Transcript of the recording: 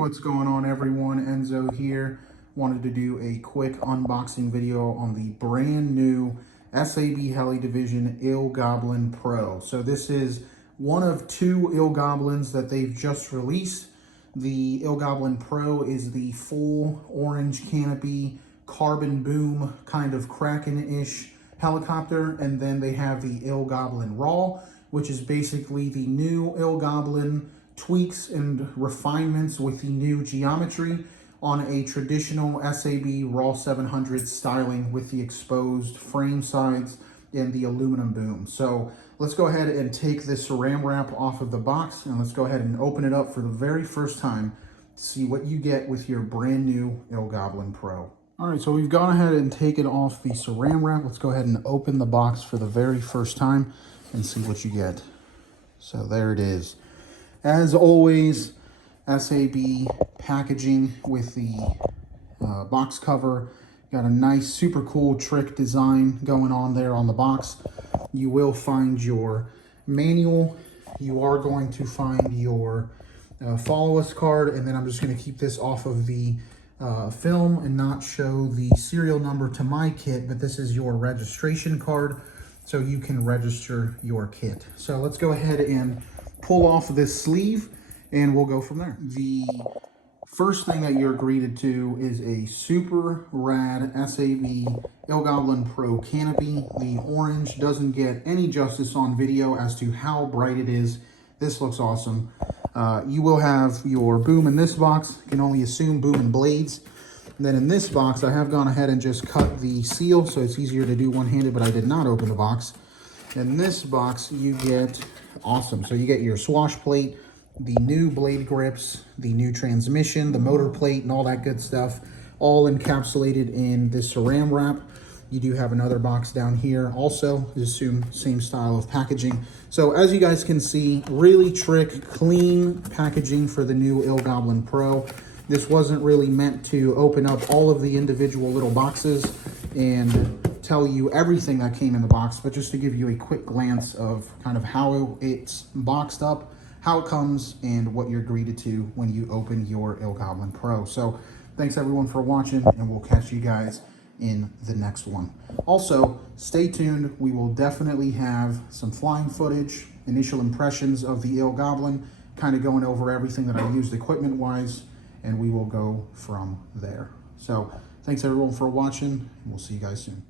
What's going on, everyone? Enzo here. Wanted to do a quick unboxing video on the brand new SAB Heli Division ILGoblin Pro. So this is one of two ILGoblins that they've just released. The ILGoblin Pro is the full orange canopy, carbon boom, kind of Kraken-ish helicopter, and then they have the ILGoblin Raw, which is basically the new ILGoblin tweaks and refinements with the new geometry on a traditional SAB Raw 700 styling with the exposed frame sides and the aluminum boom. So let's go ahead and take this saran wrap off of the box, and let's go ahead and open it up for the very first time to see what you get with your brand new ILGoblin Pro. All right, so we've gone ahead and taken off the saran wrap. Let's go ahead and open the box for the very first time and see what you get. So there it is. As always, SAB packaging with the box cover. Got a nice, super cool trick design going on there on the box. You will find your manual. You are going to find your follow us card, and then I'm just going to keep this off of the film and not show the serial number to my kit, but this is your registration card, so you can register your kit. So let's go ahead and pull off this sleeve and we'll go from there. The first thing that you're greeted to is a super rad SAB ILGoblin Pro canopy. The orange doesn't get any justice on video as to how bright it is. This looks awesome. You will have your boom in this box. You can only assume boom and blades. And then in this box, I have gone ahead and just cut the seal so it's easier to do one-handed, but I did not open the box. In this box, you get, awesome, so you get your swash plate, the new blade grips, the new transmission, the motor plate, and all that good stuff, all encapsulated in this saran wrap. You do have another box down here also, assume same style of packaging. So as you guys can see, really clean packaging for the new ILGoblin Pro. This wasn't really meant to open up all of the individual little boxes and tell you everything that came in the box, but just to give you a quick glance of kind of how it's boxed up, how it comes, and what you're greeted to when you open your ILGoblin Pro. So thanks everyone for watching, and we'll catch you guys in the next one. Also, stay tuned. We will definitely have some flying footage, initial impressions of the ILGoblin, kind of going over everything that I used equipment-wise, and we will go from there. So thanks everyone for watching, and we'll see you guys soon.